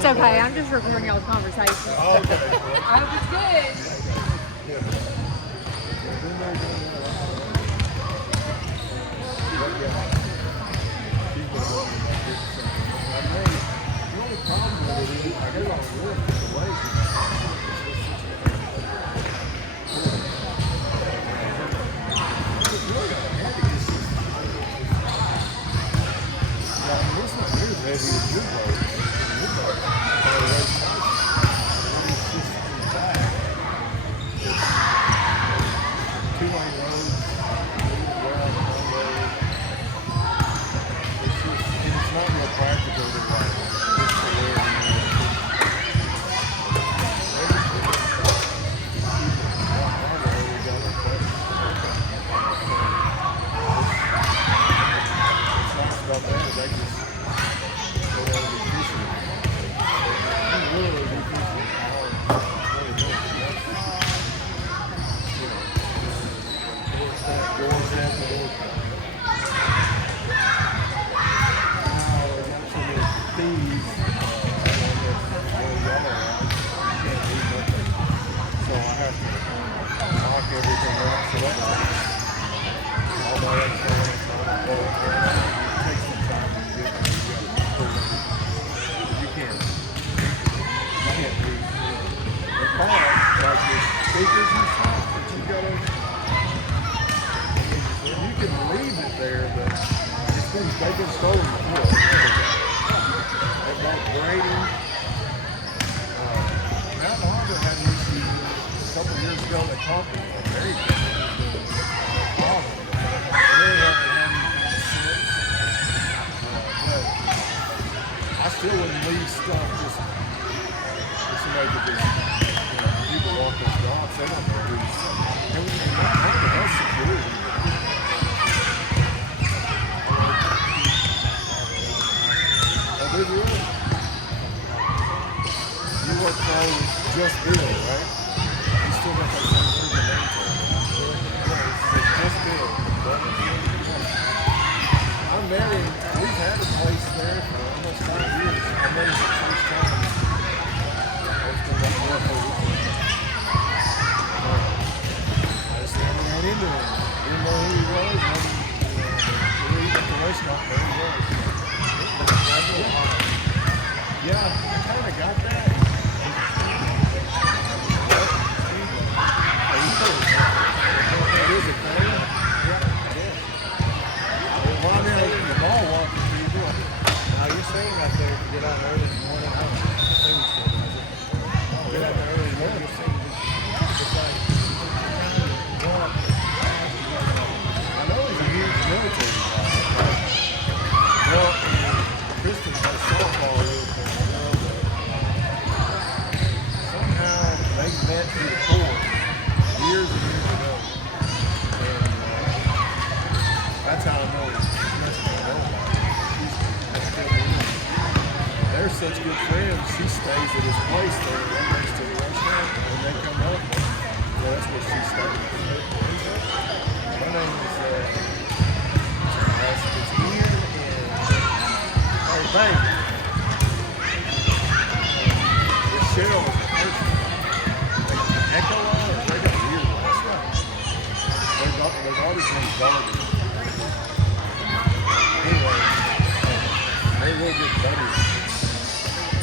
It's okay. I'm just recording y'all's conversation. Oh, okay. I hope it's good. They've been stolen before. They've got grading. Mountain Harbor had an issue a couple of years ago. They caught them very good. I still wouldn't leave stuff just somebody could just, people walk those dogs. They don't know who's. And Mountain Harbor has security. Did you really? You work for just Bill, right? You still got that same thing in just Bill. I met him. We've had a place there for almost 5 years. I met him the first time. I just never ran into him. Didn't know who he was. We were at the restaurant where he was. Yeah, I kind of got that. It is a thing. Yeah, it is. Well, I'm in the mall walking through the door. Now, you're saying out there to get out early in the morning. I don't know. Get out there early in the morning. It's like, I know he's a huge military guy. Well, Kristen plays softball real quick. Somehow they met through the court years and years ago. And that's how I know they're such good friends. She stays at his place there right next to the restaurant. When they come up, that's where she stays. My name is it's Ian and Bank. Cheryl was the first one. Echo on, they got weird last night. Their daughter's named Darby. Anyway, they were good buddies.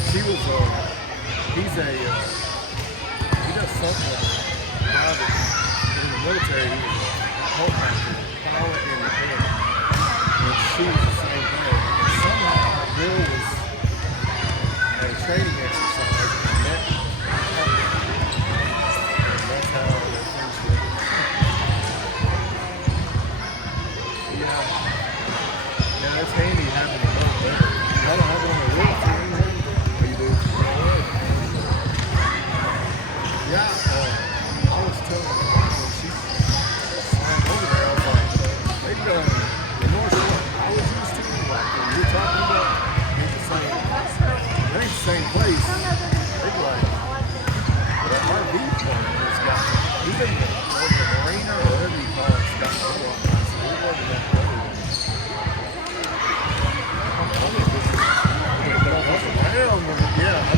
He does something like private. In the military, he was a helicopter pilot in the air. And she was the same thing. And somehow Bill was at a training exercise. That's handy having a boat there. I don't have it on the roof or anything. Oh, you do? Yeah, I was telling her when she swam over there, I was like, they've done the North Shore I was used to, like when you're talking about, ain't the same. It ain't the same place. They're like, that RV park has got, even the marina or whatever you call it, has got a little on it. So it wasn't that good. Yeah,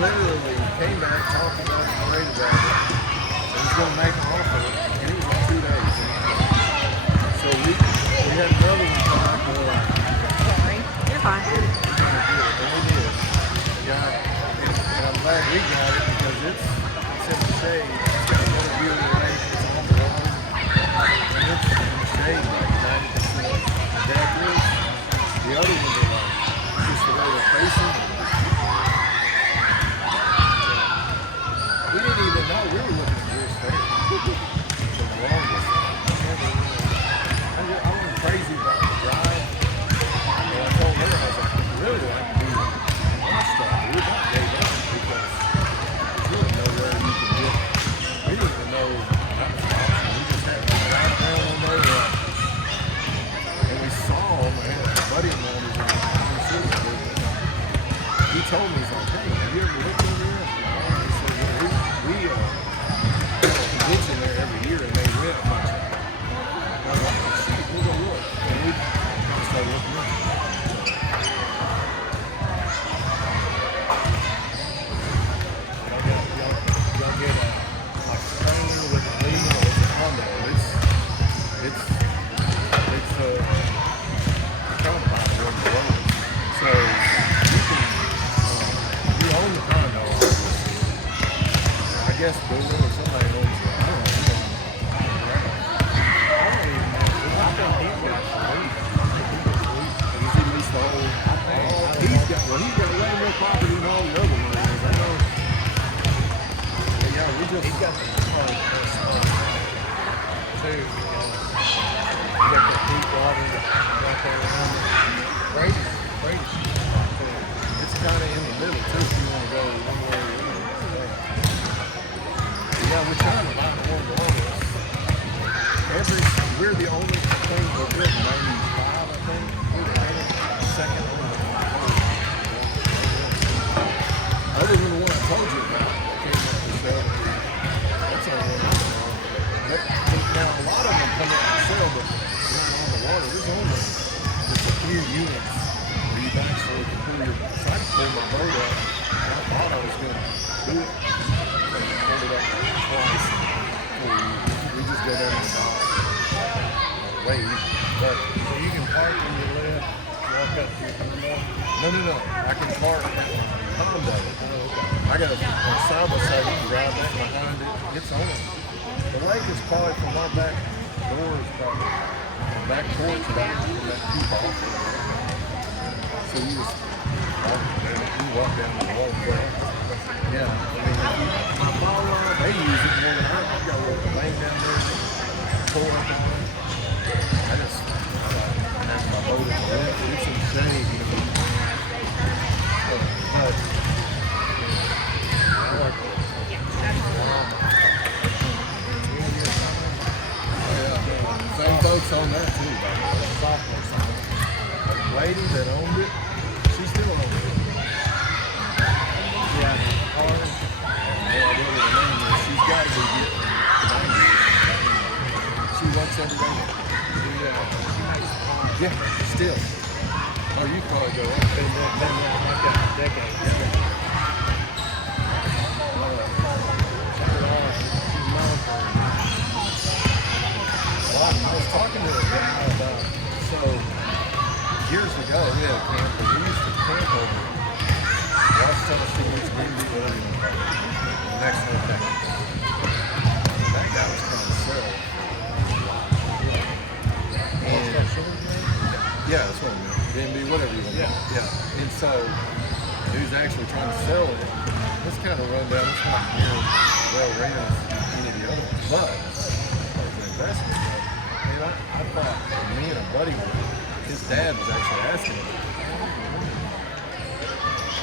literally came back, talked about it, great about it. And he's going to make an offer, and it was in 2 days. So we had another one come up, and we're like, Sorry. You're fine. and we did. Got it. And I'm glad we got it because it's in the shade. It's got another view of the lake. It's on the water. And it's in the shade like 90%. That is. The other ones are like just the way they're facing. We didn't even know we were looking at Jewish fair. The longest. I went crazy about the drive. And I told her, I was like, really do I have to do one star? We about gave up because there's really nowhere you can get. We didn't even know that was an option. We just had to drive down one day and we saw him. I had a buddy of mine who's in the city. He told me, he's like, hey, have you ever looked over here? He said, yeah, we have a convention there every year and they rent a bunch of them. I was like, oh, shit, we'll go look. And we started looking at it. Y'all get like a trailer with a lead or it's a condo. It's combine one of those. So you can you own the condo. I guess Google or somebody owns it. I don't know. I don't even know. I think he's got Does he lease the whole? He's got way more property than all the other ones. I know. Yeah, he's got some too. You got that deep water right there around it. Brady's. It's kind of in the middle too. If you want to go one way or the other. Yeah, we're trying to find one below us. We're the only thing we're built in 95, I think. We're the only second only. Other than the one I told you about, that came up for sale. That's all one. Now a lot of them come up for sale, but not on the water. There's a few units where you actually can pull your. So I pulled my boat up, and I thought I was going to do it. And I pulled it up twice. We just go down and way easy. But So you can park when you live, walk up to your condo. no. I can park condo. I got a side by side. You can drive that behind it. It's on. The lake is probably from our back door. Is probably back porch back from that peephole. So you just walk down the walkway. Yeah, I mean, my fall line, they use it more than I've got a little lane down there. Pull up on it. I just have my boat in the left. It's in shade. But I like it. Same folks on that too, by the way. Faulkner. The lady that owned it, she still owns it. Yeah, Harlan. No idea what her name is. She's got to be getting 90. She works every day. Yeah, still. Oh, you probably go up. Been like that for decades. Yeah. I was talking to a guy about, so years ago we had a camper. We used to camp over West Tennessee, East Greenville, and next one down. That guy was trying to sell. And yeah, that's what I mean. DMB, whatever you want. Yeah. And so he was actually trying to sell it. This kind of run down. It's not near well ran as any of the other ones, but as an investment. I thought me and a buddy, his dad was actually asking him,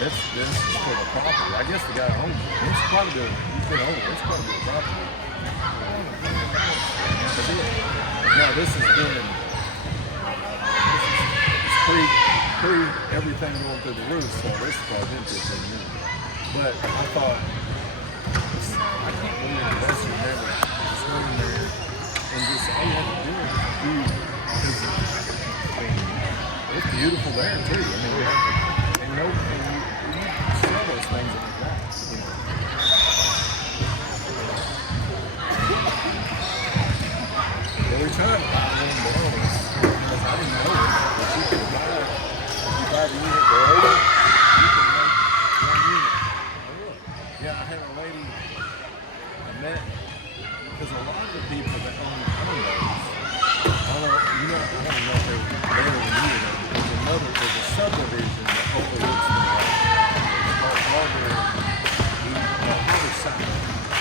this is for the property. I guess the guy owns it. It's quite a bit. He's been over. It's quite a bit of property. Now this has been, it's pre everything going through the roof, so this is probably been 15 years. But I thought, I can't believe an investor never swing there. And just all you have to do is it's beautiful there too. I mean, and you sell those things in the ground. cut buy one below us because I didn't know it. But you can buy it. If you buy the unit below it, you can make one unit. Yeah, I had a lady I met because a lot of the people that own condos, I don't know if they're there when you were there. There's a subdivision that overlooks the lake. It's called Harborside.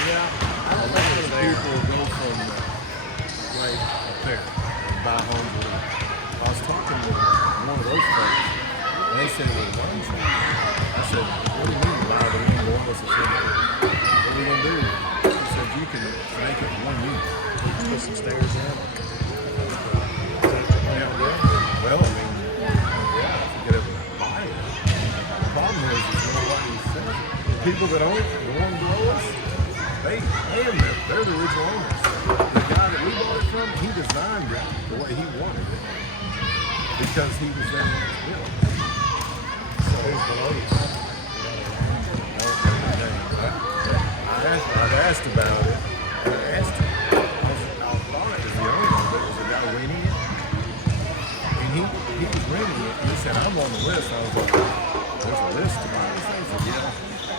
Yeah, I don't know if people go from right up there and buy homes with it. I was talking to one of those folks, and they said, well, why don't you? I said, what do you mean buy the one of us? I said, what are we going to do? He said, you can make it one unit. Put some stairs in. Well, I mean, yeah, if you get a buyer. The problem is nobody says it. The people that own it, the ones below us, they're the original owners. The guy that we bought it from, he designed it the way he wanted it because he was there when it was built. So who's below you? I don't know his name, but I've asked about it. And I asked him. I thought it was the owner, but it was the guy renting it. And he was renting it. And he said, I'm on the list. I was like, there's a list to buy this thing? He said, yeah.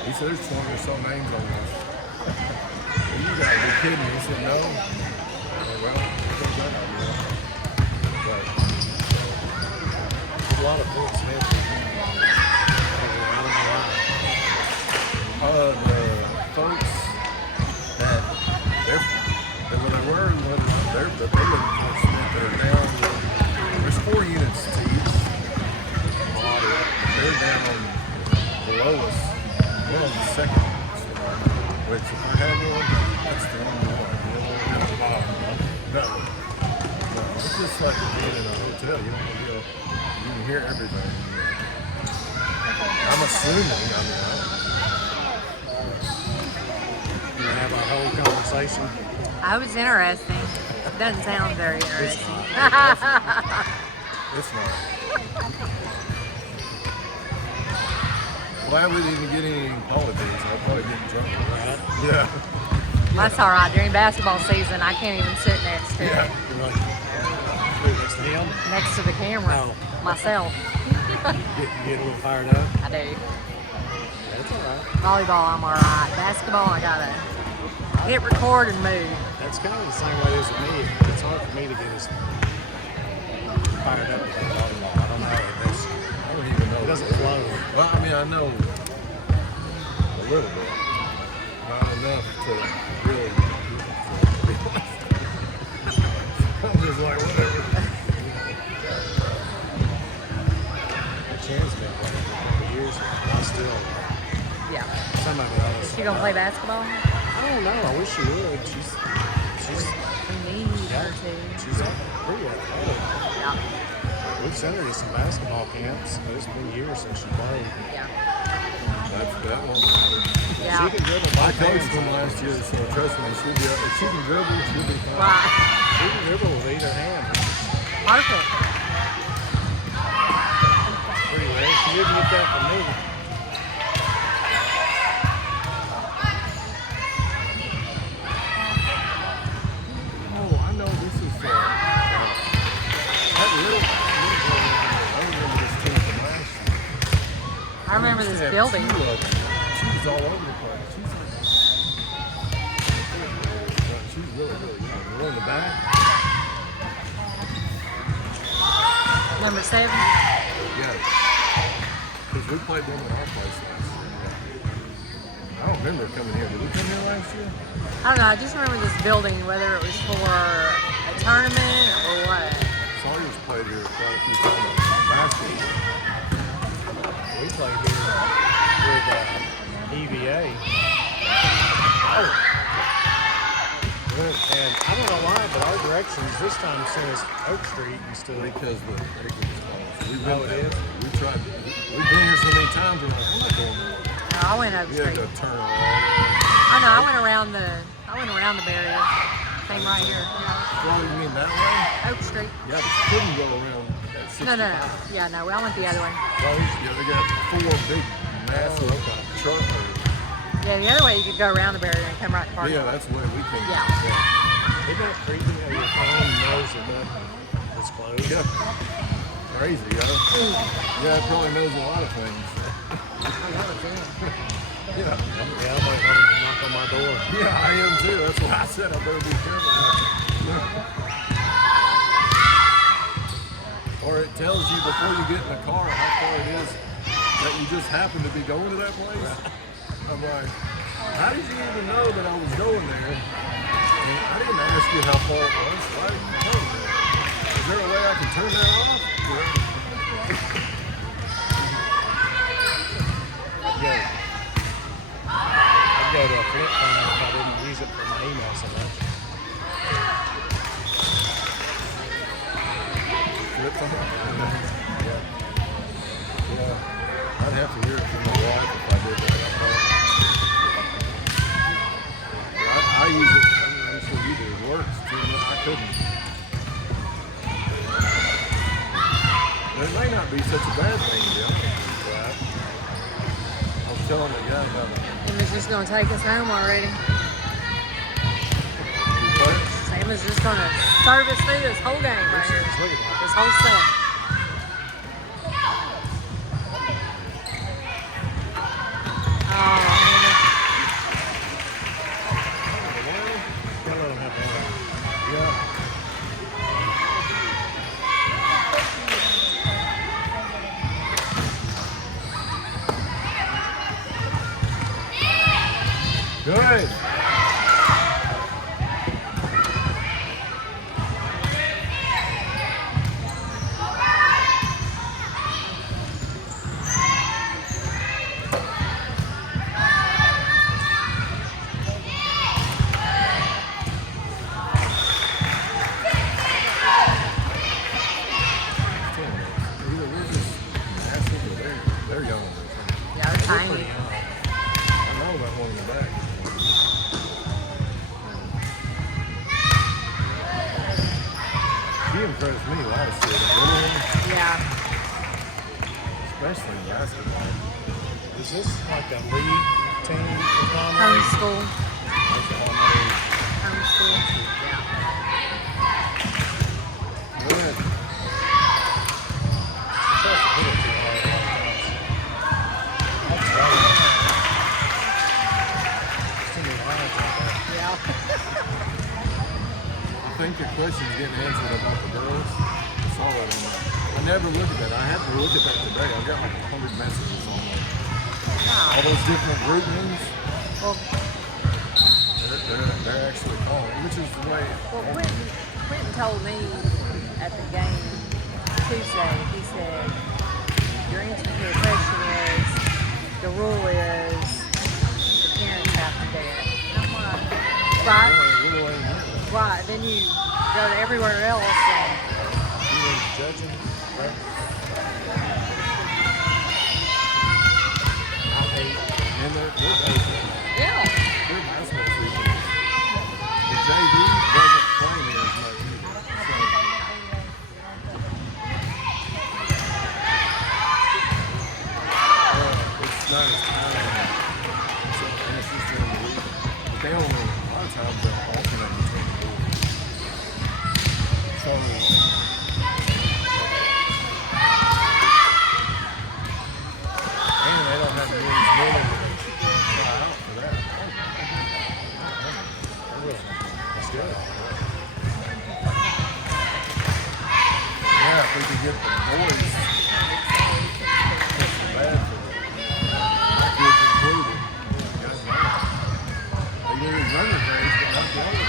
He said, there's 20 or so names on this. You gotta be kidding me. He said, no. I said, well, it goes on. But There's a lot of folks here. the folks that they're looking for Smith that are down. There's 4 units to each model. They're down below us. We're on the second floor, which if you have one, that's the only one. At the bottom. No, it's just like being in a hotel. You don't feel, you can hear everything. I'm assuming. I don't know. You have a whole conversation. I was interesting. Doesn't sound very interesting. It's not. Glad we didn't get any politics. I'll probably get drunk. Right? Yeah. That's all right. During basketball season, I can't even sit next to Yeah. it. You're like, who, next to him? Next to the camera. No. Myself. You get a little fired up. I do. That's all right. Volleyball, I'm all right. Basketball, I gotta hit record and move. That's kind of the same way it is with me. It's hard for me to get as fired up with volleyball. I don't know. I don't even know. It doesn't flow. Well, I mean, I know a little bit. Not enough to really. I'm just like, whatever. Sharon's been playing for years. I still, Yeah. somebody else. You gonna play basketball? I don't know. I wish she would. She's We need her to. she's pretty athletic. Yeah. We've sent her to some basketball camps. It's been years since she played. Yeah. That won't matter. Yeah. She can dribble I both coached hands. them last year, so trust me, she'll be up. If she can dribble, she'll be fine. Right. She can dribble with either hand. Perfect. Pretty rare. She didn't get that from me. Oh, I know this is that little I remember this team from last year. I remember We used this to have building. 2 of them. She was all over the place. She's really, really young. We're in the back. Number 7. Yeah. Because we played them at our place last year. I don't remember coming here. Did we come here last year? I don't know. I just remember this building, whether it was for a tournament or what. Sawyer's played here quite a few times. Basketball. We played here with EVA. Oh. And I don't know why, but our directions this time sent us Oak Street instead of. Because we've Oh, it is? We tried. We've been here so many times. We're like, I'm not going there. No, I went up We had street. to turn around. I know. I went around the barrier. Came right here. Well, you mean that way? Oak Street. Yeah, but you couldn't go around at 65. No. Yeah, no. I went the other way. Yeah, they got 4 big, massive trucks. Yeah, the other way you could go around the barrier and come right to park. Yeah, that's the way we came. Yeah. Isn't that creepy how your phone knows that it's closed? Yeah. Crazy, yeah, it probably knows a lot of things. Yeah. Yeah, I'm like, knock on my door. Yeah, I am too. That's why I said I better be careful. Or it tells you before you get in the car how far it is that you just happen to be going to that place. I'm like, how did you even know that I was going there? And I didn't ask you how far it was. Why didn't you tell me? Is there a way I can turn that off? Yeah. I'd go to a flip phone if I didn't use it for my email so much. Flip phone? Yeah. I'd have to hear it from my wife if I did that. I use it. I mean, that's what you do. It works. I couldn't. It may not be such a bad thing, to be honest with you. I was telling the guy about it. Sam is just going to take us home already. Sam is just going to serve us through this whole game right here. This whole set. Good. They're young. Yeah, they're tiny. I know that one in the back. She impressed me last year. Yeah. Especially in basketball. Is this like a league team for primary? Homeschool. Homeschool. Homeschool. Yeah. Good. Yeah. I think your question's getting answered about the girls. I saw that in there. I never look at that. I had to look at that today. I got like 100 messages on there. All those different group names. Well, They're actually calling, which is the way. well, Quentin told me at the game Tuesday, he said, your answer to the question is, the rule is the parents have to do it. And I'm like, right? Right. Then you go to everywhere else and You mean judging? Right? I hate. And they're baseball. yeah. They're basketball season. The JV doesn't play me as much either. So, it's not as high. So, and it's just during the week. But they only, a lot of times, they'll alternate between the boards. So, and they don't have to use many out for that. That's good. Yeah, if we could get the boys, it's bad for them. My kids included. They get his running grades, but not the other.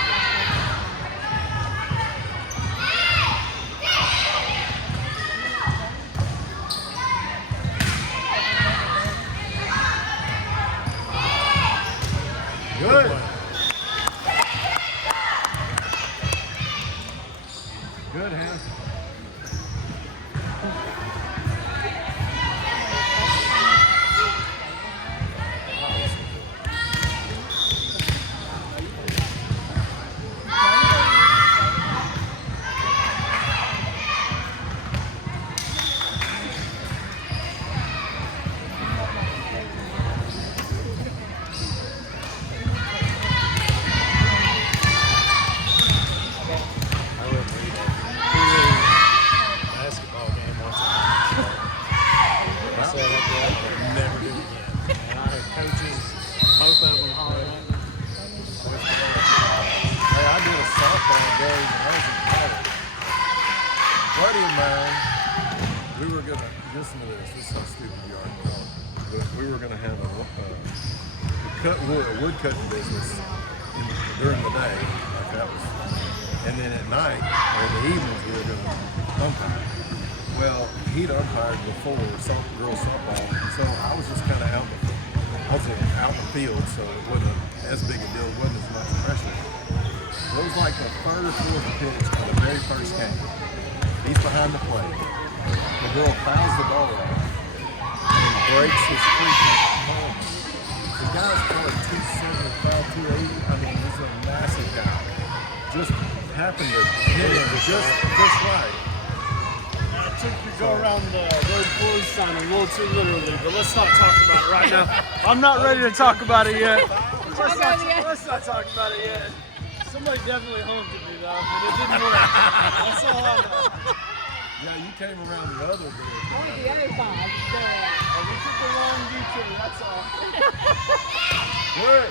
Good. Good, Hannah. buddy of mine, we were gonna listen to this. This is how stupid you are. But we were gonna have a wood cutting business during the day, like that was, and then at night or in the evenings we were gonna umpire. Well, he'd umpired before girls softball, so I was just kind of out in the field, so it wasn't as big a deal. It wasn't as much pressure. It was like the third or fourth pitch of the very first game. He's behind the plate. The girl fouls the ball off and breaks his freaking arm. The guy's probably 275, 280. I mean, he's a massive guy. Just happened to hit him just right. To go around the road closed sign a little too literally, but let's not talk about it right now. I'm not ready to talk about it yet. Let's not talk about it yet. Somebody definitely honked at me though, and it didn't work. That's all I know. Yeah, you came around the other bit. Only the other side. We took the wrong detour, that's all. Good.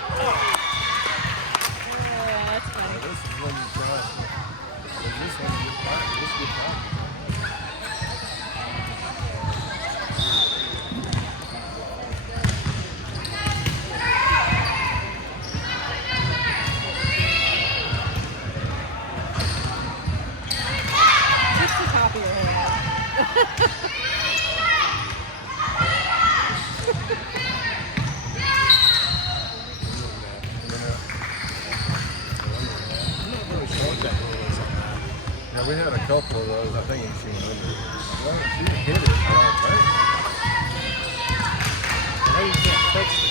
Yeah, that's funny. This is when you try. This one you get back. This good back. Just the top of your head. Yeah, we had a couple of those. I think she went under. Well, she hit it. I don't think. Now you can't touch it.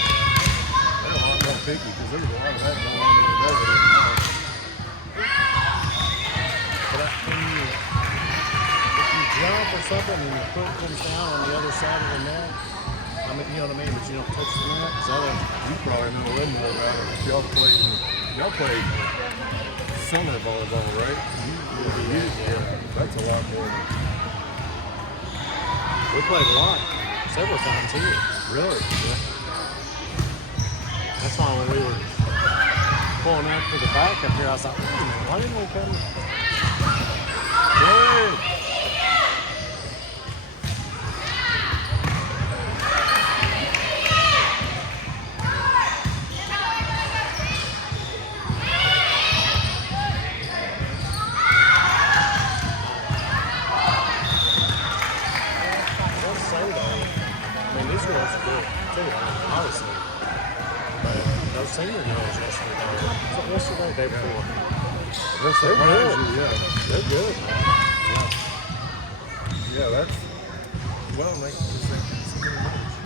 They're a lot more picky because there was a lot of that going on the other day. But if you jump or something and your foot comes down on the other side of the net, I mean, you know what I mean, but you don't touch the net. So You probably know a little more about it. Y'all played summer volleyball, right? Yeah, that's a lot more. we played a lot, several times here. Really? Yeah. That's why when we were pulling out to the back up here, I was like, wait a minute, why didn't we come? Good. Let's say though, I mean, these girls are good too, obviously. But those senior girls yesterday, day before, They're good. Yeah. They're good, man. Yeah, that's well, like it's like so many minutes.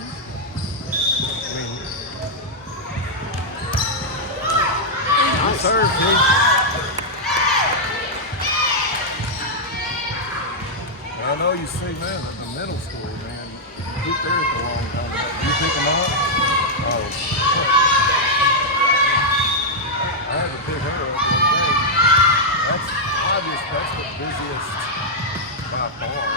I mean, Nice. serve, Pete. I know you see, man, at the middle school, man, Pete there at the wrong time. You pick them up? Oh, I had to pick her up one day. That's obvious. That's the busiest by far.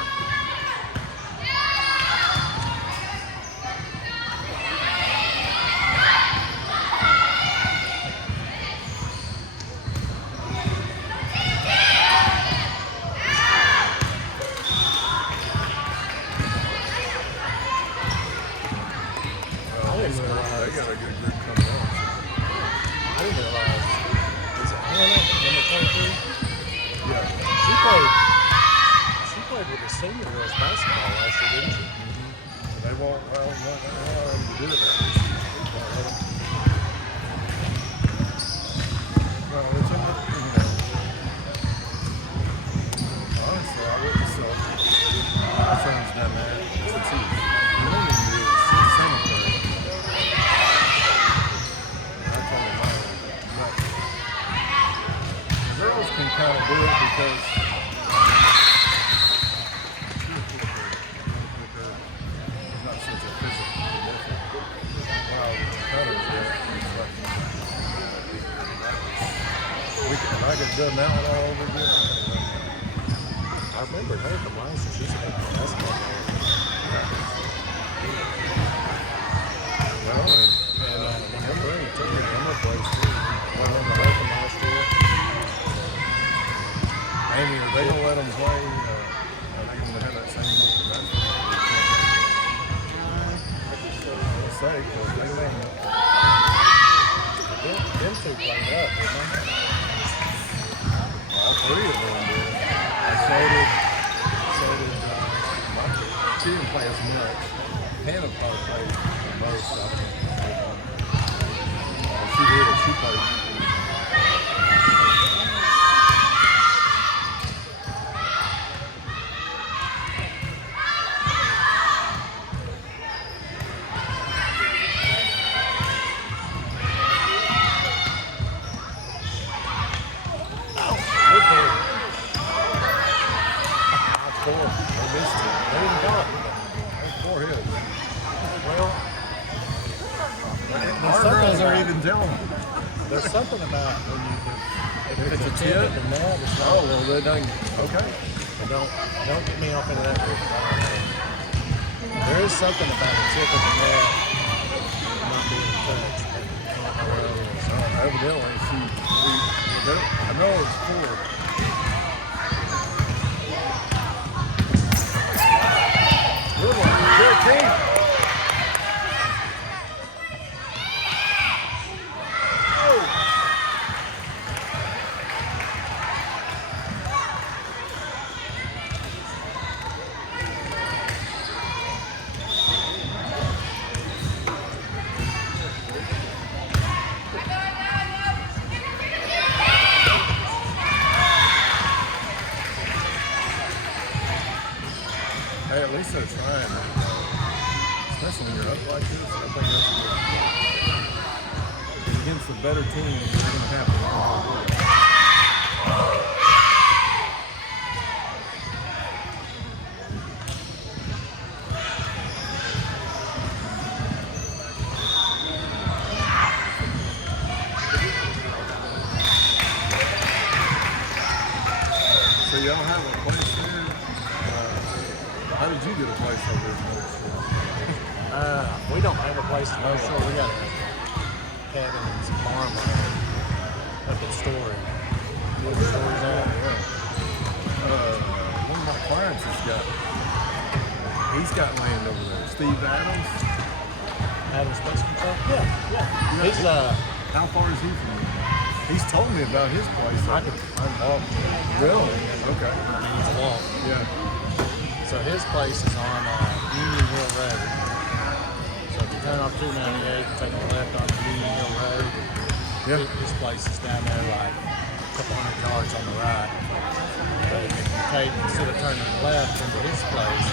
They got a good group coming on. I didn't realize. Is it Hannah, number 23? Yeah. She played with the senior girls basketball last year, didn't she? They won't allow them to do it. Well, it's in the, honestly, I wouldn't sell. My son's done that since he's learning to do it since second grade. I told him mine. But girls can kind of do it because it's not such a physical difference. Wow, cutters, if I could have done that one all over again. I remember her from last year. She's a big basketball player. Well, And her brother too. Emma plays too. I remember her from last year. Amy, are they gonna let them play say, because they land. Them two played up, didn't they? All three of them did. So did she didn't play as much. Hannah probably played the most, I think. She did. She played. There's something about when you if it's a tip at the net, it's not. Oh well, they done okay. But don't get me off into that group. There is something about the tip of the net not being touched. I don't know what it is. Evidently, I know it's four. Good one, good team. Hey, at least they're trying. Especially when you're up like this, I think that's good. Against the better team, you're going to have to. So y'all have a place there? How did you get a place over there? We don't have a place in North Shore. We got a cabin and some farmland up at Story. You know where Story's at? One of my clients he's got land over there. Steve Adams. Adams Pest Control? Yeah. He's How far is he from you? He's told me about his place. I'm Really? Okay. It's a walk. Yeah. So his place is on Union Hill Road. So if you turn off 298 and take a left on Union Hill Road, his place is down there like a couple hundred yards on the right. But if you take, instead of turning left into his place,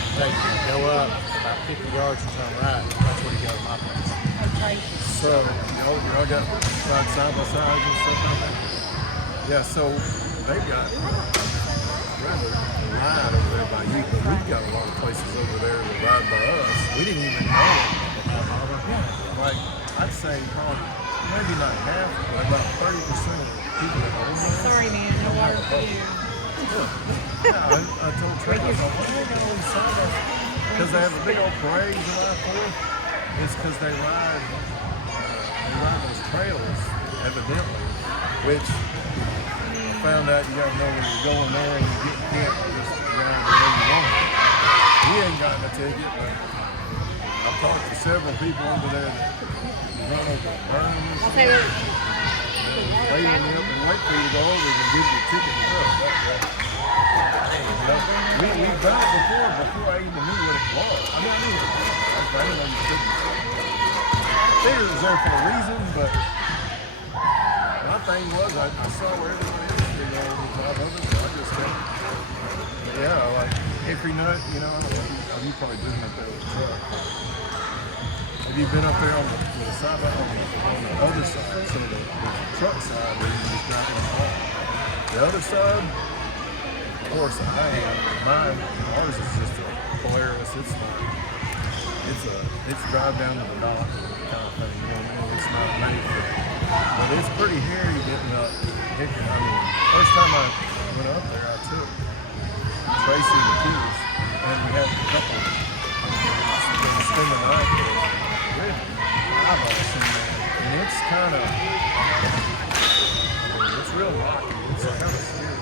go up about 50 yards and turn right, that's where you go to my place. So y'all got like side by sides and stuff like that? Yeah, so they've got rather ride over there by you, but we've got a lot of places over there that ride by us. We didn't even know it. Like, I'd say probably, maybe not half, but about 30% of people that live there. Sorry, man, no water for you. Yeah, I told Trey, I thought, what do they got on the side of? Because they have a big old parade July 4th. It's because they ride those trails, evidently, which I found out you got to know when you're going there and you can't just ride wherever you want. He ain't gotten a ticket, but I've talked to several people over there that run over berms. I'll say that. They even up and wait for you to go over and give you a ticket to go. We've done it before I even knew what it was. I mean, I knew what it was. I didn't know you couldn't. I figured it was there for a reason, but my thing was I saw where everybody else was going over the top of it, so I just kept. Yeah, like hickory nut, you know, you probably been up there with the truck. Have you been up there on the side, on the other side, so the truck side where you just drive in the car? The other side, of course, ours is just a Polaris. It's drive down to the dock kind of thing. You know what I mean? It's not made for it. But it's pretty hairy getting up. I mean, first time I went up there, I took Tracy and the kids, and we had a couple spend the night there. I've always seen that. And it's kind of, it's real rocky. It's kind of scary.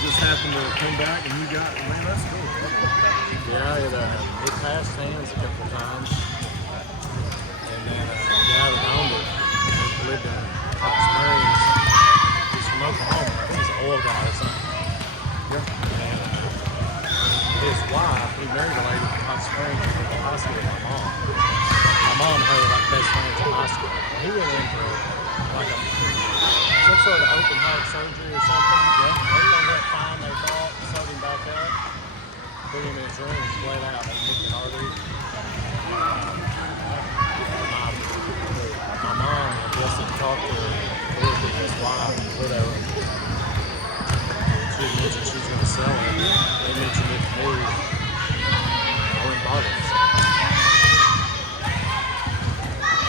just happened to come back and you got, man, that's cool. Yeah, it passed hands a couple of times. And then the guy that owned it, who lived in Hot Springs, he's from Oklahoma. I think he's an oil guy or something. And his wife, he married a lady from Hot Springs who went to high school with my mom. My mom and her were like best friends in high school. He went in for like some sort of open heart surgery or something. Everything went fine, they thought, sewed him back up. Put him in his room and bled out and nicked an artery. My mom, I guess, had talked to his wife or whatever. She mentioned she was going to sell it. They mentioned it to me. I went and bought it.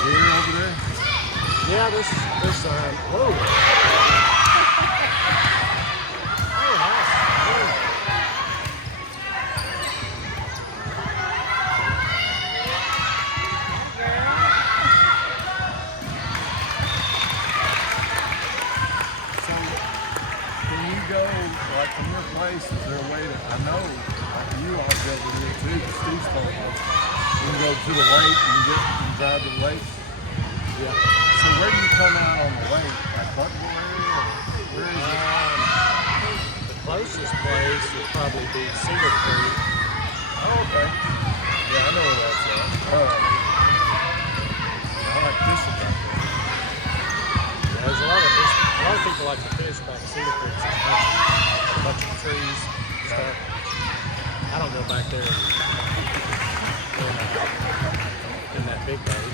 Deer over there? Yeah, there's whoa. Oh, nice. So, when you go, like from your place, is there a way to, I know, like you all go to do it too, the Steve's told us, you can go to the lake and you drive to the lake. Yeah. So where do you come out on the lake? Like Buckville area? Where is it? The closest place would probably be Cedar Creek. Oh, okay. Yeah, I know where that's at. I like fishing back there. Yeah, there's a lot of people like to fish back at Cedar Creek. There's a bunch of trees and stuff. I don't go back there in that big boat.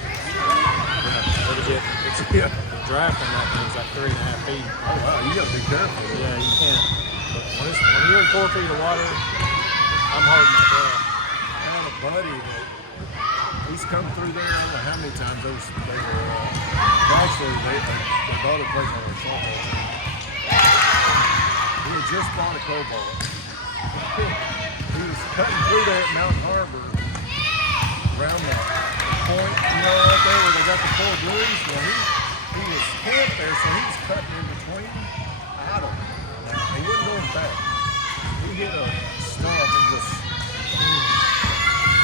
The draft on that thing's like 3.5 feet. Oh wow, you gotta be careful. Yeah, you can't. But when you're in 4 feet of water, I'm holding my breath. I had a buddy that he's come through there. I don't know how many times they bought a place on a salt boat. He had just bought a cobalt. He was cutting through there at Mountain Harbor around that point, you know, right there where they got the 4 blues. Well, he was camped there, so he was cutting in between. I don't know. He wasn't going back. He hit a stump and just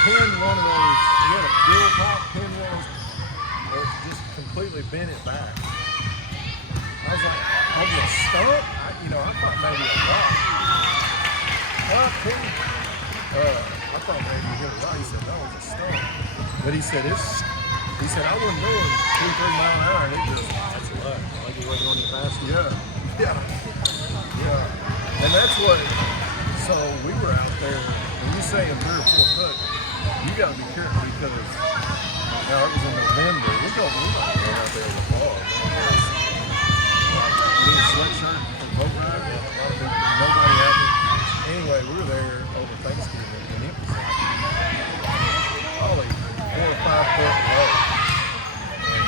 pinned one of those. He had a bill pop, pinned one of those, or just completely bent it back. I was like, over a stump? I thought maybe a rock. I thought maybe he hit a rock. He said, no, it was a stump. But he said, I wasn't going 2-3 miles an hour, and it just, That's a lot. Like you wasn't going any faster. yeah. And that's what, so we were out there, when you say in 3 or 4 foot, you got to be careful because, now it was in November, we don't go out there in the fall. You need a sweatshirt for the boat ride, a lot of people, nobody out there. Anyway, we were there over Thanksgiving, and it was like, probably 4 or 5 foot low. And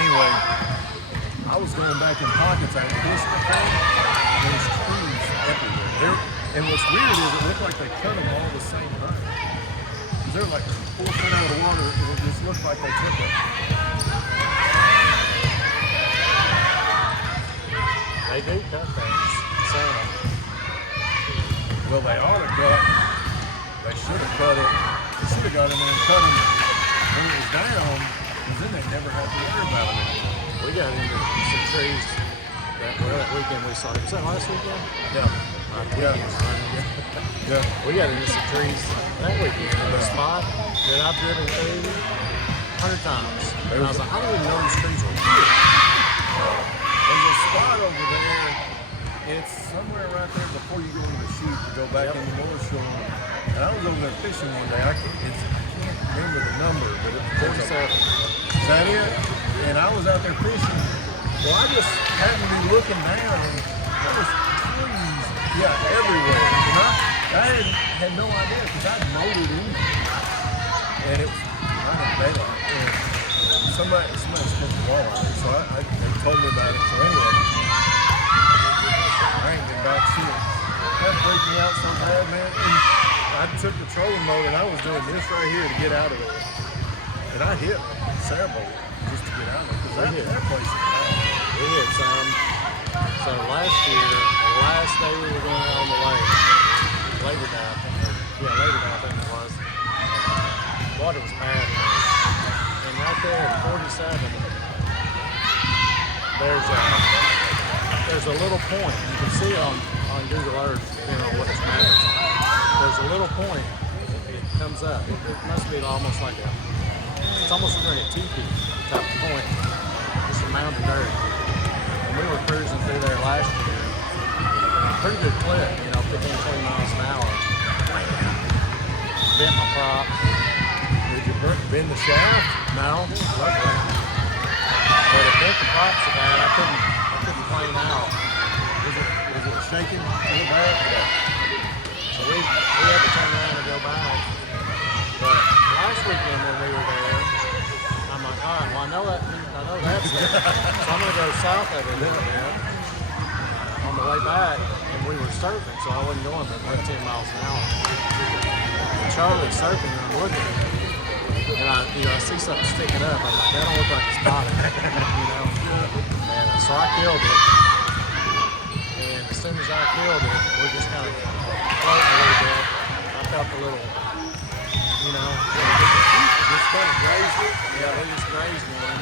anyway, I was going back in pockets. I had pushed the thing. There's trees everywhere. And what's weird is it looked like they cut them all the same height. They're like 4 foot out of the water, and it just looked like they took it. They do cut things. Some. Well, they ought to cut. They should have cut it. They should have got in there and cut them when it was down, because then they never had to worry about it anymore. We got into some trees that weekend we saw. Was that last weekend? Yeah. Yeah. We got into some trees that weekend in a spot that I've driven through 100 times. And I was like, I didn't even know these trees were here. There's a spot over there. It's somewhere right there before you go into the chute to go back into North Shore. And I was over there fishing one day. I can't remember the number, but it's 47. Is that it? And I was out there fishing. Well, I just happened to be looking down. There was trees, everywhere. And I had no idea because I'd mowed it in. And it was right in bed. And somebody spoke the wall on it. So they told me about it. So anyway, I ain't been back since. That freaked me out so bad, man. And I took the trolling mode and I was doing this right here to get out of there. And I hit several just to get out of it because that place is bad. We hit some So last year, the last day we were going out on the lake, Labor Day, I think, Labor Day, I think it was. Water was bad, and right there at 47, there's a little point. You can see it on Google Earth, depending on what its map is on. There's a little point. It comes up. It must be almost like it's almost like a teepee type point. Just a mound of dirt. And we were cruising through there last year. Pretty good clip, 15, 20 miles an hour. Bent my prop. Did you bend the shaft? No, luckily. But it bent the prop so bad I couldn't plane out. Was it shaking in the back? So we had to turn around and go back. But last weekend when we were there, I'm like, all right, well I know that's there. So I'm gonna go south of it a little bit on the way back, and we were surfing, so I wasn't going but like 10 miles an hour. And Charlie's surfing and I'm looking at it. And I see something sticking up. I'm like, that don't look like it's bottom. And so I killed it. And as soon as I killed it, we just kind of floating a little bit. I felt a little, Just kind of grazed it? yeah, we just grazed one.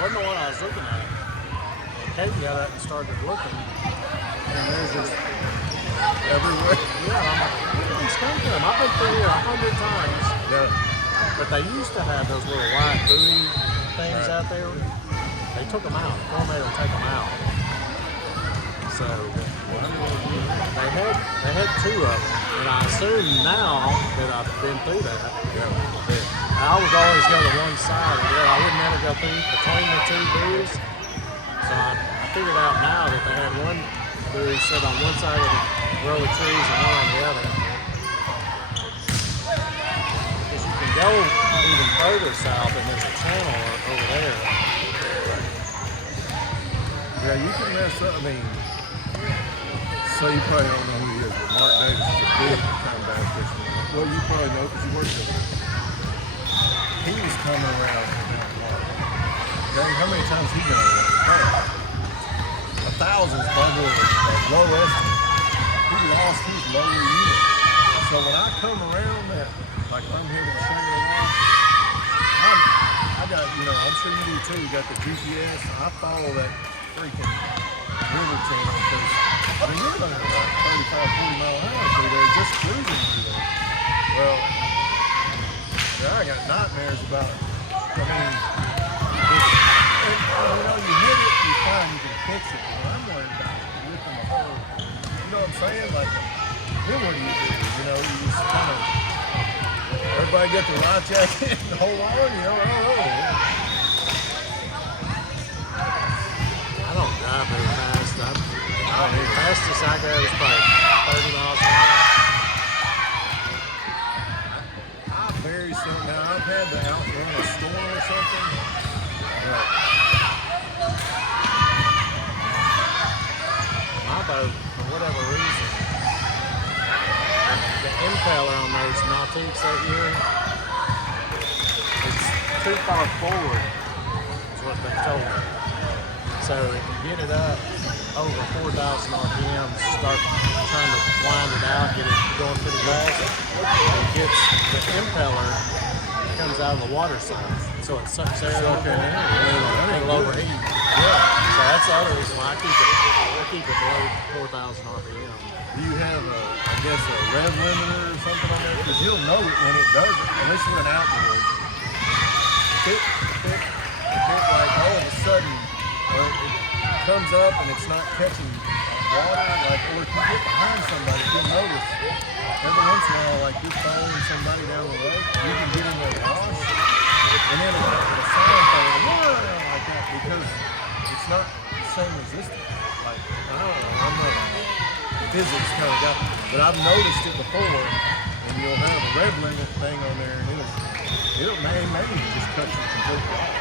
Wasn't the one I was looking at. And Katie got up and started looking. And there's just Everywhere? yeah, I'm like, where did these come from? I've been through here 100 times. Yeah. But they used to have those little white buoy things out there. They took them out. Faulkner made them take them out. So they had two of them, and I assume now that I've been through that, I always go to one side of it. I would never go through between the two buoys. So I figured out now that they had one buoy set on one side of the row of trees and one on the other. Because you can go even further south, and there's a channel over there. Yeah, you can mess up. I mean, so you probably don't know who he is, but Mark Davis is a big time bass fisherman. Well, you probably know because you worked with him. He was coming around down the water. Dang, how many times he been around? 1,000's probably a low estimate. He lost his lower unit. So when I come around that, like I'm headed to Shangri-La, I got, I'm sure you do too, you got the GPS, I follow that freaking river channel because, you're going like 35, 40 mile an hour through there just cruising through there. Well, I got nightmares about it. I mean, you hit it, you find you can fix it. But I'm worried about ripping the whole, you know what I'm saying? Like, then what do? You just kind of, everybody get their life jacket and hold on, I don't know. I don't drive very fast. The fastest I go is probably 30 miles an hour. I vary some. Now I've had to outrun a storm or something. My boat, for whatever reason, the impeller on those nautiques that year, it's too far forward, is what they told me. So if you get it up over 4,000 RPM, start trying to wind it out, get it going pretty fast, it gets the impeller comes out of the water side, so it sucks air up in there and it'll overheat. So that's the other reason why I keep it below 4,000 RPM. Do you have I guess a rev limiter or something on there? Because you'll know it when it does it, unless you're an outboard. If it like all of a sudden, or it comes up and it's not catching water, like, or if you get behind somebody, you'll notice every once in a while, like you're following somebody down the road, you can get in their wash, and then it'll sound like that because it's not the same resistance. Like, I don't know, I'm not physics kind of guy, but I've noticed it before, and you'll have a rev limit thing on there, and it'll maybe just cut you completely off.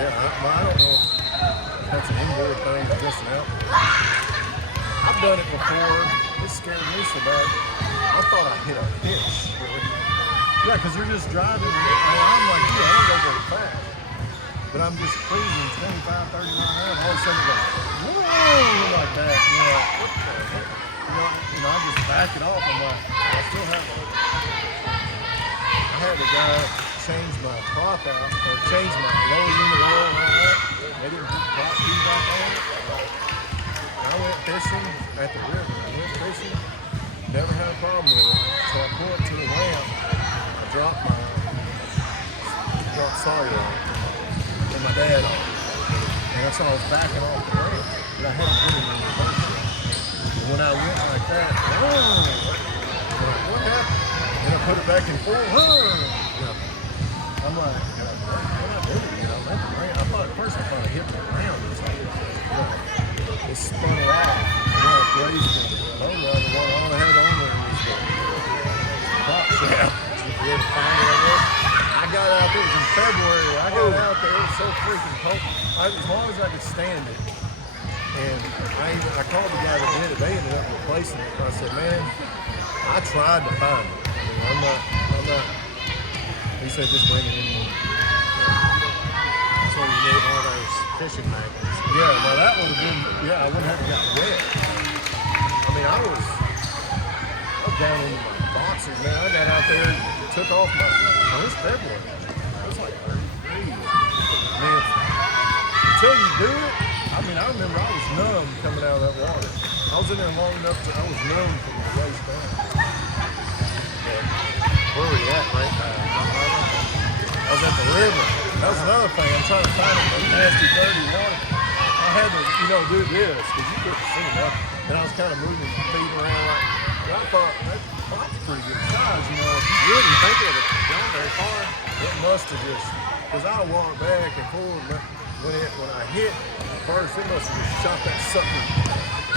Yeah, I don't know if that's an inboard thing or just an outboard. I've done it before. It scared me so bad. I thought I hit a fish. Yeah, because you're just driving. I'm like, yeah, I don't go very fast. But I'm just cruising 25, 30 miles an hour. All of a sudden it goes, whoa, like cloth out or change my lower unit oil and all that. They didn't put cloth back on it. I went fishing at the river. I went fishing, never had a problem with it. So I pulled it to the ramp. I dropped Sawyer on it and my dad on it. And that's why I was backing off the ramp. But I hadn't put it in reverse. And when I went like that, what happened? And I put it back in full. I'm like, what I do? I thought at first I thought I hit the ground. It's like, it spun off. I grazed the motor out of the water. All I had on there was the box. Yeah. Did you ever find it on this? I got out there, it was in February. I got out there, it was so freaking cold. As long as I could stand it. And I called the guy that did it. They ended up replacing it. I said, man, I tried to find it. I'm not. He said, just bring it in. So you need one of those fishing magnets. Yeah, now that would have been, I wouldn't have gotten wet. I mean, I was down in my boxers, man. I got out there, took off it was February. It was like 30 degrees. Man, until you do it, I mean, I remember I was numb coming out of that water. I was in there long enough to, I was numb from the waist down. Where were you at, right? I was at the river. That was another thing. I'm trying to find it in nasty, dirty water. I had to, do this because you couldn't see nothing. And I was kind of moving my feet around like, I thought that's pretty good size, You wouldn't think it would have gone very far. It must have just, because I walked back and forth, but when I hit first, it must have just shot that sucker.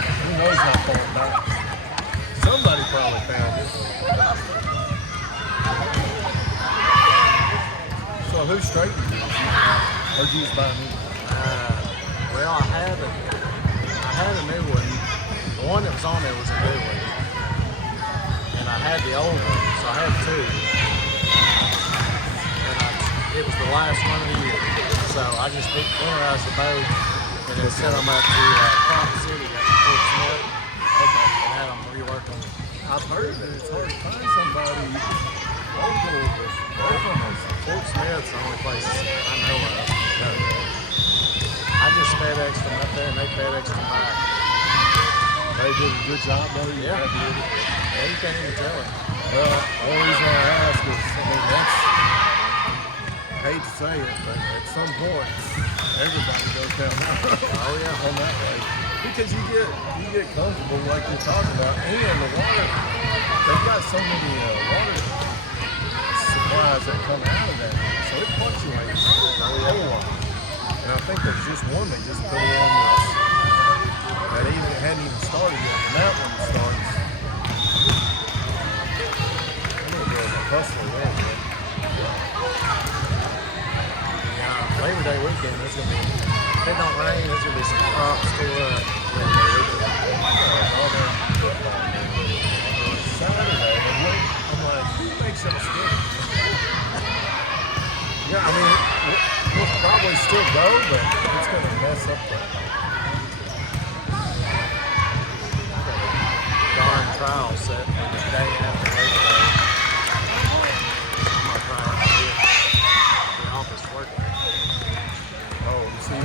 Who knows how far back. Somebody probably found it. So who straightened you? Or did you just buy me? Well, I had a new one. The one that was on there was a new one. And I had the old one, so I had two. And it was the last one of the year. So I just winterized the boat and then sent them up to Crop City at Fort Smith. And had them rework them. I've heard that it's hard to find somebody local, but Fort Smith's the only place I know of. I just FedExed them up there and they FedExed them back. they did a good job, though. Yeah. You can't even tell it. Well, the only reason I ask is, that's, I hate to say it, but at some point, everybody goes down that road. Oh yeah. On that way. Because you get comfortable like you're talking about, and the water, they've got so many water supplies that come out of that, so it fluctuates a whole lot. And I think there's just one they just put in that it hadn't even started yet, and that one starts. I'm gonna go with a hustler there, man. Labor Day weekend, there's going to be, if it don't rain, there's going to be some crops to Labor Day weekend. Saturday, I'm like, who makes that schedule? Yeah, I mean, we'll probably still go, but it's going to mess up the Darn trial set for the day after